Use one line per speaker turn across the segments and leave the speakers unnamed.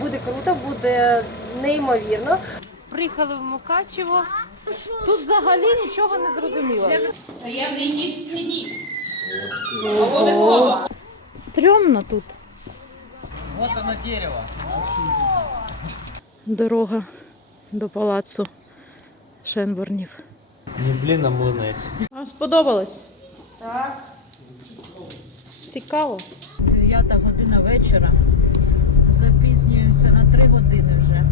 Буде круто, буде неймовірно.
Приїхали в Мукачево.
Тут взагалі нічого не зрозуміло.
Таємний хід в стіні. Обов'язково.
Стрьомно тут.
Вот оно дерево.
Дорога до палацу Шенборнів.
Не блин, а млинець.
Вам сподобалось? Так. Цікаво. 9 година вечора. Запізнюємося на 3 години вже.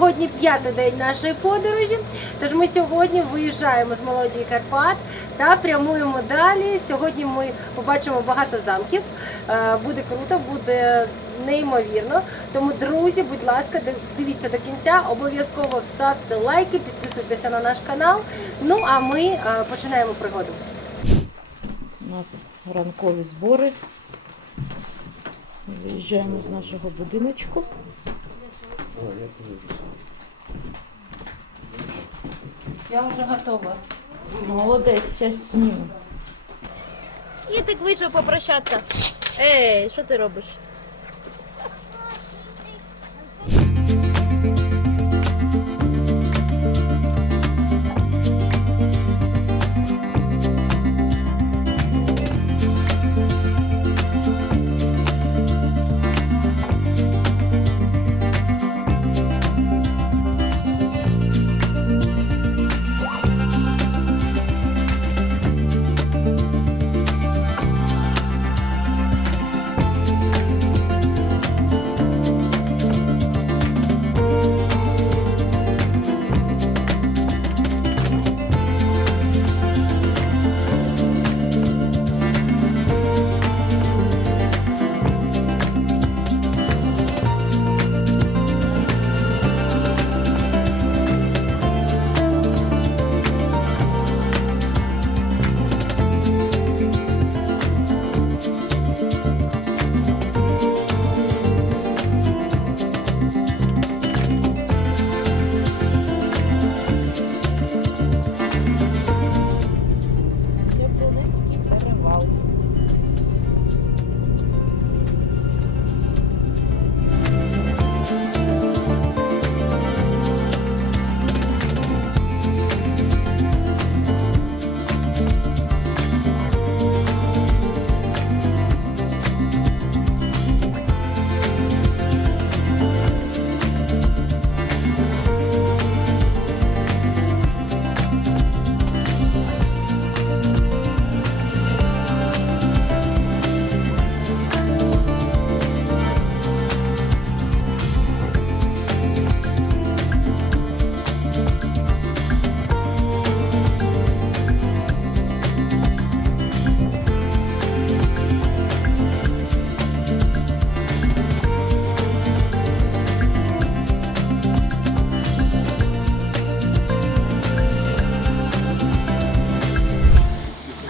Сьогодні п'ятий день нашої подорожі. Тож ми сьогодні виїжджаємо з Молодії Карпат та прямуємо далі. Сьогодні ми побачимо багато замків. Е, Буде круто, буде неймовірно. Тому, друзі, будь ласка, дивіться до кінця. Обов'язково ставте лайки, підписуйтеся на наш канал. Ну а ми е, починаємо пригоду.
У нас ранкові збори. Виїжджаємо з нашого будиночку.
Я вже готова.
Молодець, зараз зніму.
Я так вийшов попрощатися. Ей, що ти робиш?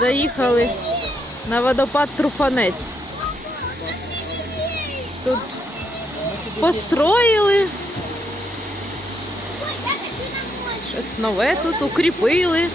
Заїхали на водопад Труфанець. Тут построїли. Щось нове тут укріпили.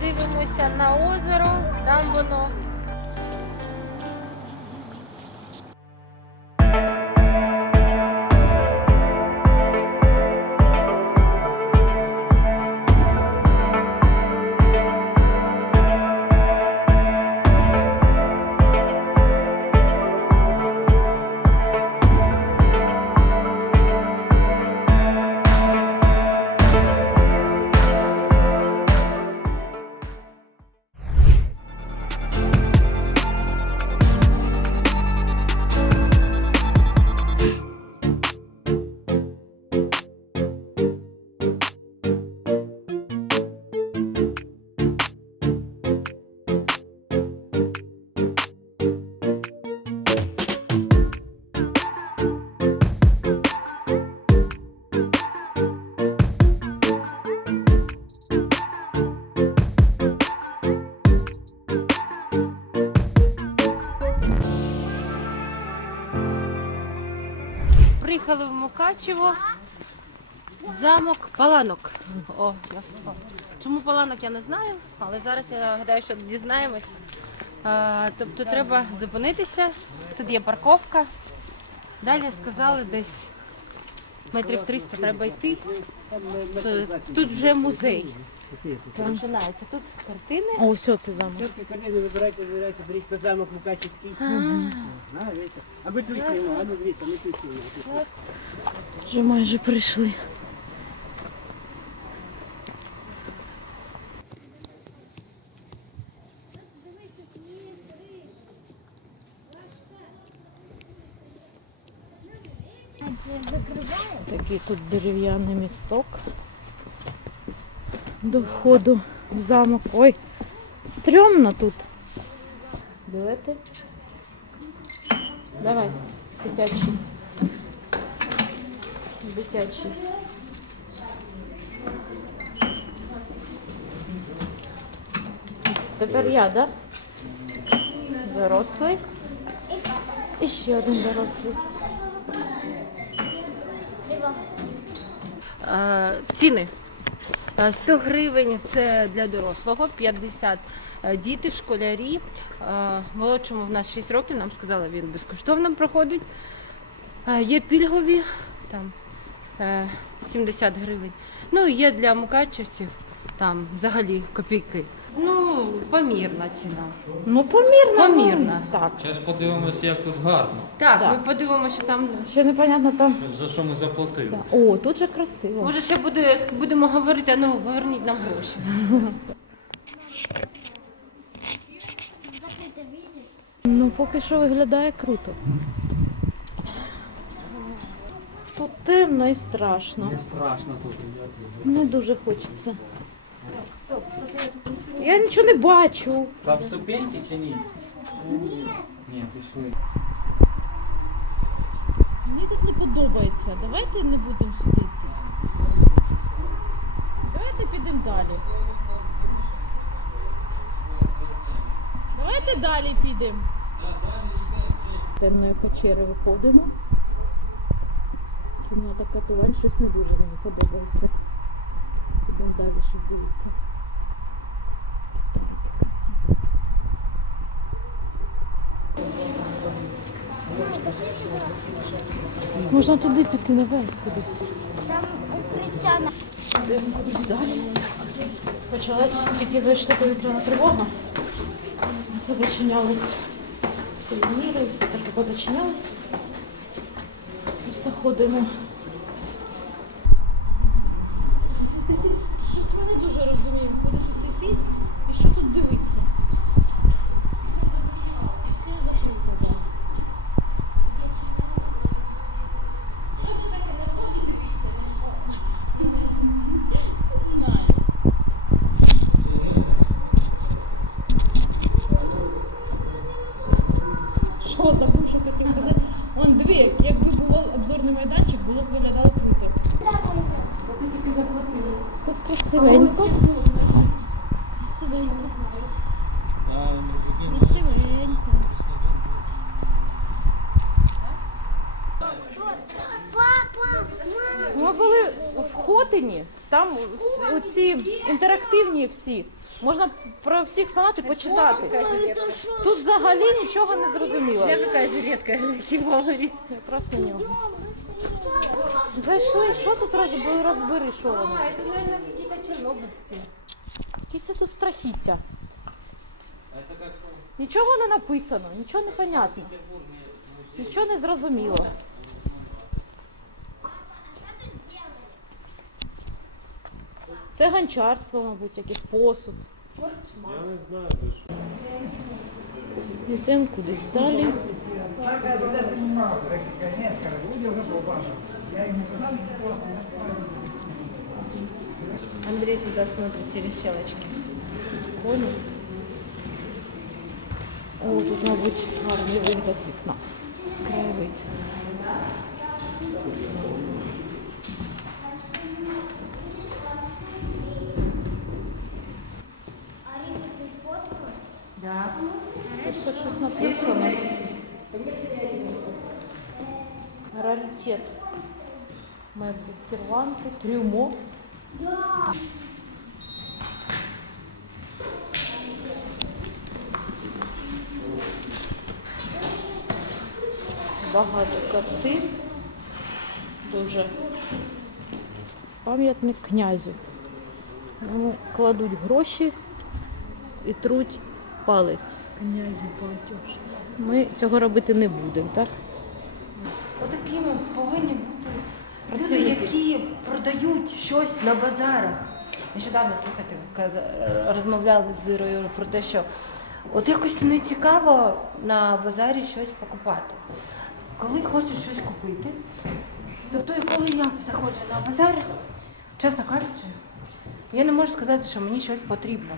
Дивимося на озеро, там воно. Мукачево. Замок Паланок. О, я. Чому Паланок я не знаю, але зараз я гадаю, що дізнаємось. Тобто треба зупинитися. Тут є парковка. Далі сказали десь метрів 300 треба йти. Тут вже музей. Починається. Тут картини.
О, все, це замок.
Картини вибирайте, вибирайте, беріть по замок Мукачевський. А, видите? А ми тут стоїмо, а ну дивіться, ми тут стоїмо.
Вже майже прийшли. Такий тут дерев'яний місток до входу в замок. Ой, стрьомно тут. Білети? Давай, дитячий. Дитячий. Тепер я, да? Дорослий. І ще один дорослий.
Е, Ціни. Е, 100 гривень це для дорослого, 50 е, діти, школярі. Е, Молодшому в нас 6 років, нам сказали, він безкоштовно проходить. Е, Є пільгові, там е, 70 гривень. Ну і є для мукачевців там взагалі копійки. Ну, помірна ціна.
Ну, помірно.
Помірно.
ну, Так.
Зараз подивимося, як тут гарно.
Так,
Так.
ми подивимося, що там.
Ще непонятно там.
За що ми заплатили?
О, тут же красиво.
Може, ще буде, будемо говорити, а ну поверніть нам гроші.
Ну, поки що виглядає круто. Тут темно і страшно.
Не страшно тут.
Не дуже хочеться. Я нічого не бачу.
Там ступеньки чи ні? Ні, пішли.
Мені тут не подобається. Давайте не будемо сюди йти. Давайте підемо далі. Давайте далі підемо. З темної печери виходимо. Кімната катувань щось не дуже мені подобається. Підемо далі щось дивитися. Можна туди піти наверх кудись. Йдемо кудись далі. Почалась тільки зайшла повітряна тривога. Позачинялись сувеніри, все таке позачинялось. Просто ходимо. Щось ми не дуже розуміємо, куди тут йти і що тут дивитися. Все закрито, так. Знаю. Що забув, що хотів казати? Вон диви, якби був обзорний майданчик, було б виглядало круто. Красивенько. Красивенько. Ми були в там вс- оці інтерактивні всі. Можна про всі експонати почитати. Тут взагалі нічого не зрозуміло.
Яка жилетка, Кіма говорить.
Якраз на нього. Зайшли, що тут розбери, розбери, що воно?
Це, мабуть, якісь чорнобильські.
Якісь тут страхіття. Нічого не написано, нічого не понятно. Нічого не зрозуміло. Це гончарство, мабуть, якийсь посуд. Я не знаю. що. Йдемо кудись далі.
Андрей туда смотрит через щелочки.
Коні. О, тут, мабуть, гарний вигляд вікна. Краєвид. Хоч написано. Раритет. Меблі, серванти, трюмо. Багато картин. Дуже. Пам'ятник князю. Йому кладуть гроші і труть палець.
Князі платеж.
Ми цього робити не будемо, так?
Отакими повинні бути люди, які продають щось на базарах. Нещодавно слухайте, розмовляли з Ірою про те, що от якось не цікаво на базарі щось покупати. Коли хочеш щось купити, тобто коли я заходжу на базар, чесно кажучи, я не можу сказати, що мені щось потрібно.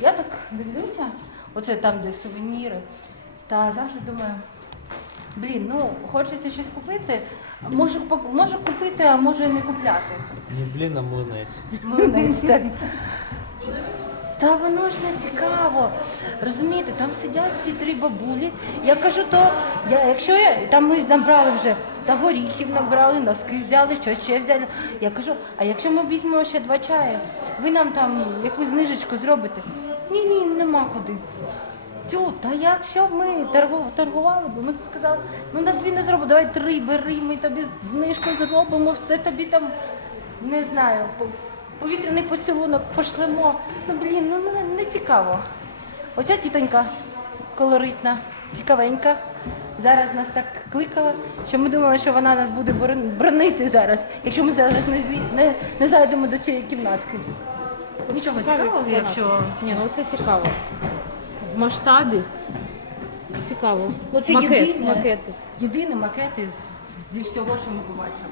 Я так дивлюся, оце там, де сувеніри, та завжди думаю, блін, ну хочеться щось купити. Можу, можу купити, а може і не купляти.
Не блін, а млинець.
Млинець, так. Та воно ж не цікаво. Розумієте, там сидять ці три бабулі. Я кажу, то я, якщо я там ми набрали вже та горіхів набрали, носки взяли, що ще взяли. Я кажу, а якщо ми візьмемо ще два чаї, ви нам там якусь знижечку зробите? Ні, ні, нема куди. Тю, та якщо б ми торгу- торгували б, ми б сказали, ну на дві не зробимо, давай три бери, ми тобі знижку зробимо, все тобі там, не знаю, по- повітряний поцілунок пошлемо. Ну блін, ну не, не цікаво. Оця тітонька колоритна, цікавенька. Зараз нас так кликала, що ми думали, що вона нас буде борон- зараз, якщо ми зараз не, зві- не, не зайдемо до цієї кімнатки. Нічого цікавого, якщо.
Ні, ну це цікаво. В масштабі цікаво.
Ну, це
Макет,
єдине.
макети.
Єдині макети з- зі всього, що ми побачили.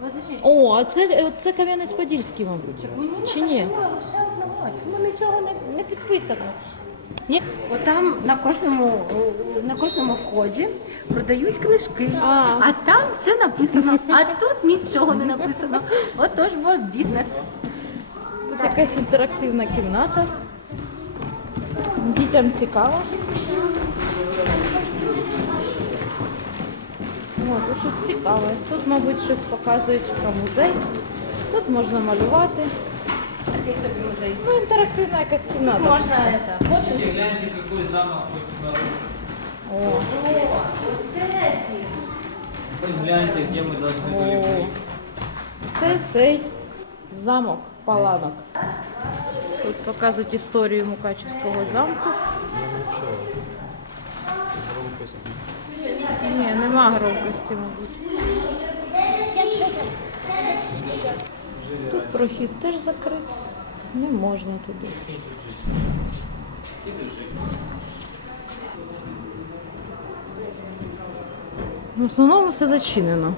Подожди,
О, а це, це Кам'янець-Подільський, мабуть.
мені
Чи ні?
написала лише одного, тому нічого не, не підписано. Ні? От там на кожному, е, на кожному вході продають книжки,
А.
а там все написано, а тут нічого не написано. Отож, бо бізнес.
Тут якась інтерактивна кімната. Дітям цікаво. О, тут щось цікаве. Тут, мабуть, щось показують про музей. Тут можна малювати.
Такий собі музей.
Ну, інтерактивна якась кімната.
Можна це. фото.
Гляньте, какой замок хоть снаружи.
О,
Це
Хоть гляньте, где мы должны были
о.
быть.
Це цей замок Паланок. Тут показують історію Мукачівського замку. Ні, нема громкості, мабуть. Тут прохід теж закритий. Не можна туди. В основному все зачинено.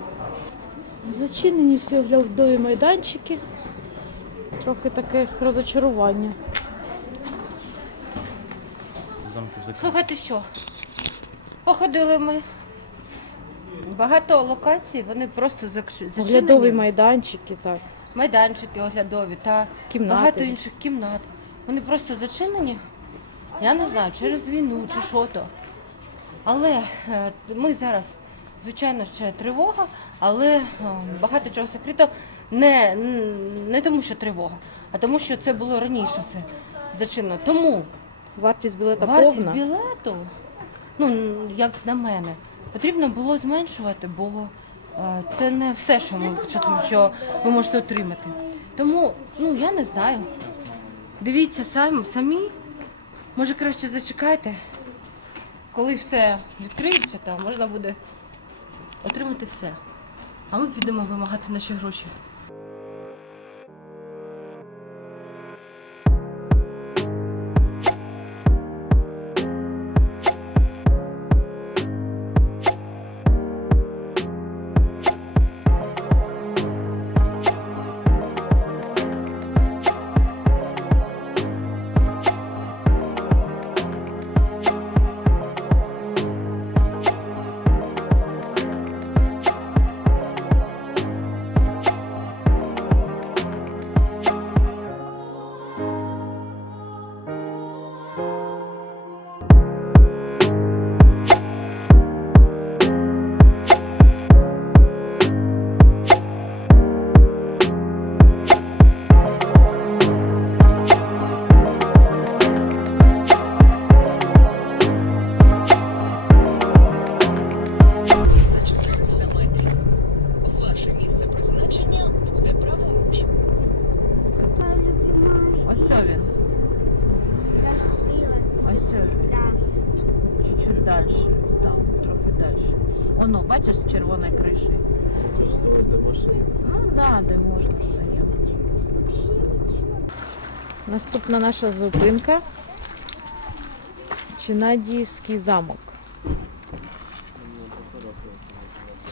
Зачинені всі оглядові майданчики. Трохи таке розочарування.
Закрыты.
Слухайте, що? Походили ми. Багато локацій, вони просто закш-
Оглядові майданчики, так.
майданчики оглядові та
Кімнати.
багато інших кімнат. Вони просто зачинені. Я не знаю, через війну чи що то. Але е, ми зараз звичайно, ще тривога, але е, багато чого закрито не, не тому, що тривога, а тому, що це було раніше все зачинено. Тому
Вартість білета
вартість
повна.
білету, ну як на мене, потрібно було зменшувати, бо е, це не все, що ми що, що ви можете отримати. Тому, ну я не знаю. Дивіться сам, самі. Може краще зачекайте, коли все відкриється, то можна буде отримати все. А ми підемо вимагати наші гроші.
Наступна наша зупинка. Чинадіївський замок.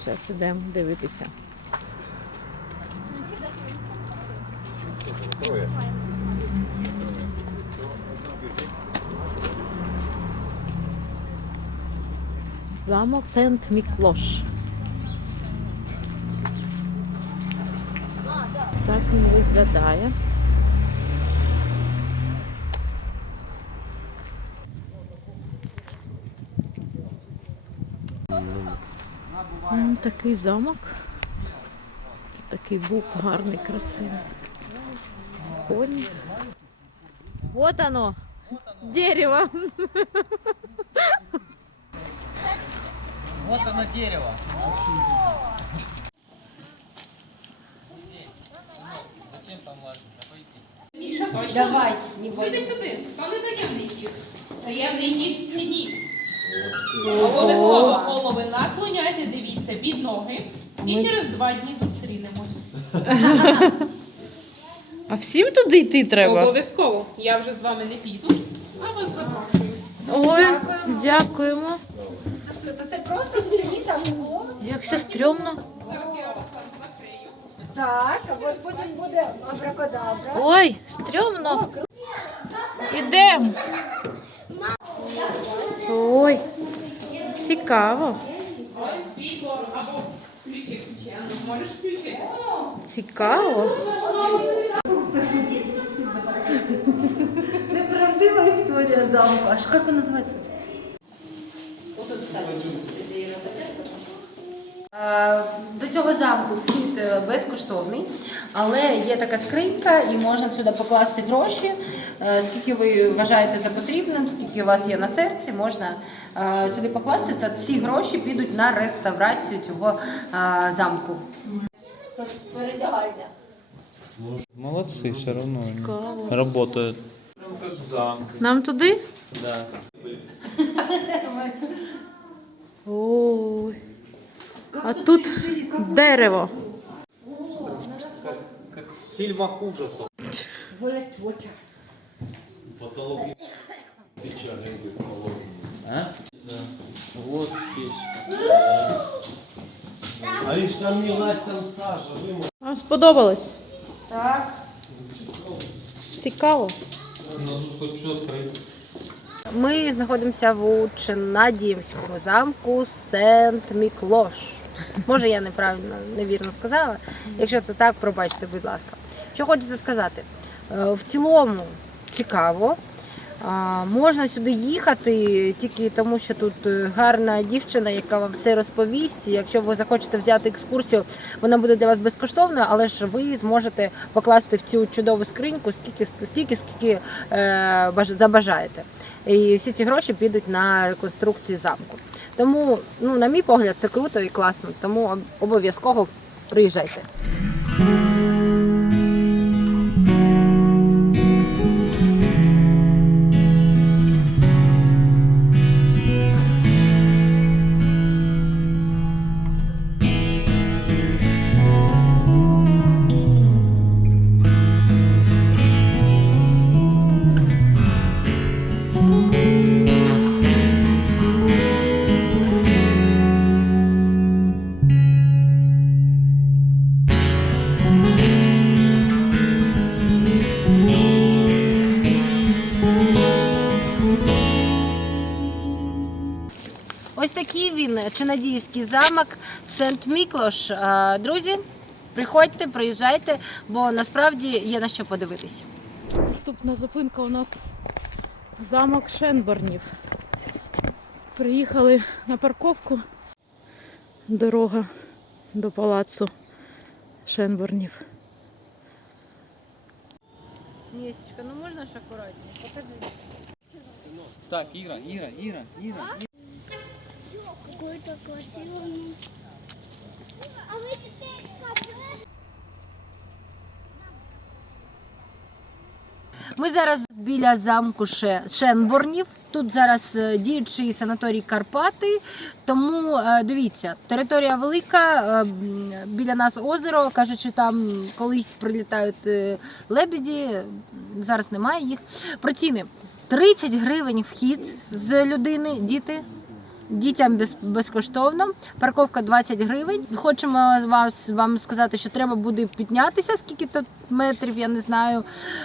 Зараз ідемо дивитися. Замок Сент-Міклош. Так він виглядає. Такий замок. Тут такий бук гарний, красивий. Коні. Вот оно. Дерево.
Вот оно дерево. Зачем там лазить?
Давай, не
Сюди, сюди. То не таємний хід. Таємний хід в стіні. Обов'язково голови наклоняйте, дивіться під ноги. І через два дні зустрінемось.
А всім туди йти треба?
Обов'язково. Я вже з вами не піду, а вас запрошую.
Ой, дякуємо.
Це, це, це просто там було.
Як все стрьомно.
Зараз я вас там закрию.
Так, а от потім буде абракадабра.
Ой, стрьомно. Ідем. Ой, цікаво.
Ось Можеш включити?
Цікаво.
Неправдива історія замку. Аж як він називається? До цього замку вхід безкоштовний, але є така скринька і можна сюди покласти гроші. Е, Скільки ви вважаєте за потрібним, скільки у вас є на серці, можна е, сюди покласти. Та ці гроші підуть на реставрацію цього е, замку. Передягайте.
Молодцы, все равно. они
Цікаво.
Работают. Прям как в замке.
Нам туди?
Да.
Ой. А тут дерево.
Как в фильмах ужасов. А? Да. Вот печка.
А видишь, там не лазь, там сажа.
Вам сподобалось?
Так.
Цікаво.
Хоть.
Ми знаходимося в Чинадіївському замку Сент-Міклош. Може, я неправильно невірно сказала. Якщо це так, пробачте, будь ласка. Що хочеться сказати? Е, В цілому цікаво. Можна сюди їхати тільки тому, що тут е, гарна дівчина, яка вам все розповість. Якщо ви захочете взяти екскурсію, вона буде для вас безкоштовною, але ж ви зможете покласти в цю чудову скриньку стільки, стільки скільки е, забажаєте. І всі ці гроші підуть на реконструкцію замку. Тому, ну, на мій погляд, це круто і класно. Тому обов'язково приїжджайте. Він Чинадіївський замок Сент Міклош. Е, Друзі, приходьте, приїжджайте, бо насправді є на що подивитися.
Наступна зупинка у нас замок Шенборнів. Приїхали на парковку. Дорога до палацу Шенборнів.
Нєсечка, ну можна ж акуратніше? Покажи.
Так, Іра, Іра, Іра, Іра.
Какой-то красивый. А вы теперь?
Ми зараз біля замку Ше- Шенборнів. Тут зараз е, діючий санаторій Карпати. Тому е, дивіться, територія велика, е, біля нас озеро. Кажуть, що там колись прилітають лебеді. Зараз немає їх. Про ціни. 30 гривень вхід з людини, діти. Дітям без, безкоштовно, парковка 20 гривень. Хочемо вас вам сказати, що треба буде піднятися, скільки то метрів, я не знаю.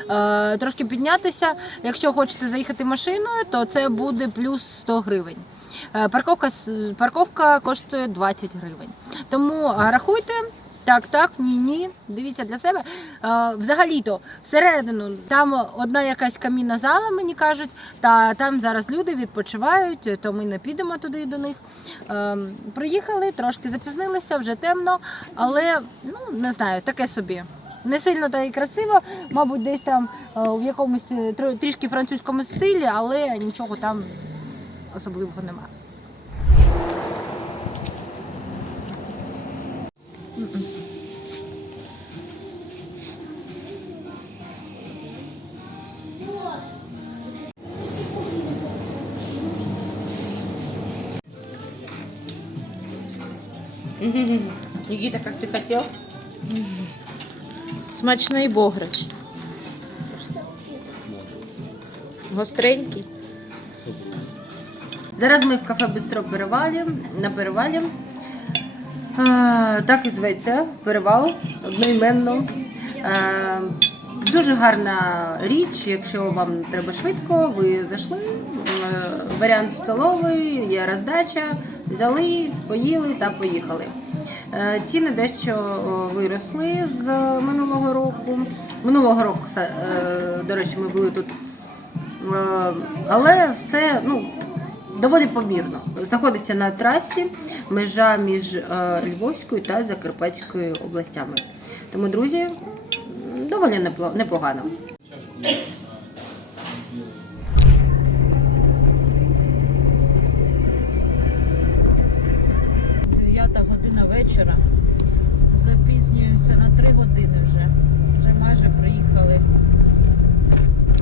Е, трошки піднятися. Якщо хочете заїхати машиною, то це буде плюс 100 гривень. Е, парковка, парковка коштує 20 гривень. Тому е, рахуйте. Так, так, ні, ні. Дивіться для себе. Взагалі-то всередину там одна якась камінна зала, мені кажуть, та там зараз люди відпочивають, то ми не підемо туди до них. Приїхали, трошки запізнилися, вже темно, але ну не знаю, таке собі. Не сильно та і красиво, мабуть, десь там в якомусь е, трішки французькому стилі, але нічого там особливого немає. Никита, как ты хотел?
Смачний бограч. Гостренький.
Зараз ми в кафе Бистро перевалі на перевалі. Е, так і зветься перевал одноіменно. Е, дуже гарна річ, якщо вам треба швидко, ви зайшли. Е, варіант столовий, є роздача, взяли, поїли та поїхали. Ціни дещо виросли з минулого року. Минулого року, до речі, ми були тут але все ну, доволі помірно. Знаходиться на трасі межа між е, Львовською та Закарпатською областями. Тому, друзі, доволі непогано.
Дев'ята година вечора. Запізнюємося на три години вже. Вже майже приїхали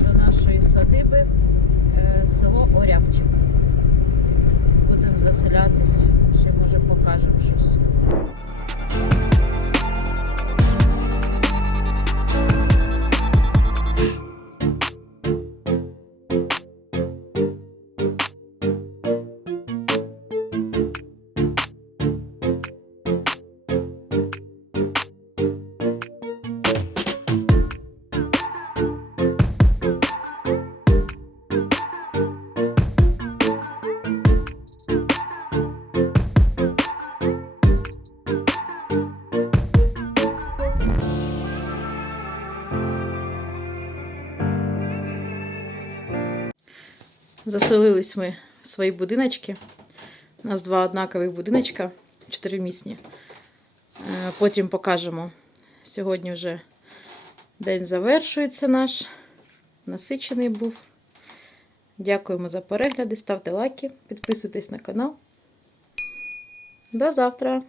до нашої садиби е, село Орябчик. Будемо ще може покажемо щось. Заселились ми в свої будиночки. У нас два однакових будиночка, чотиримісні. Е, Потім покажемо. Сьогодні вже день завершується наш. Насичений був. Дякуємо за перегляди. Ставте лайки, підписуйтесь на канал. До завтра!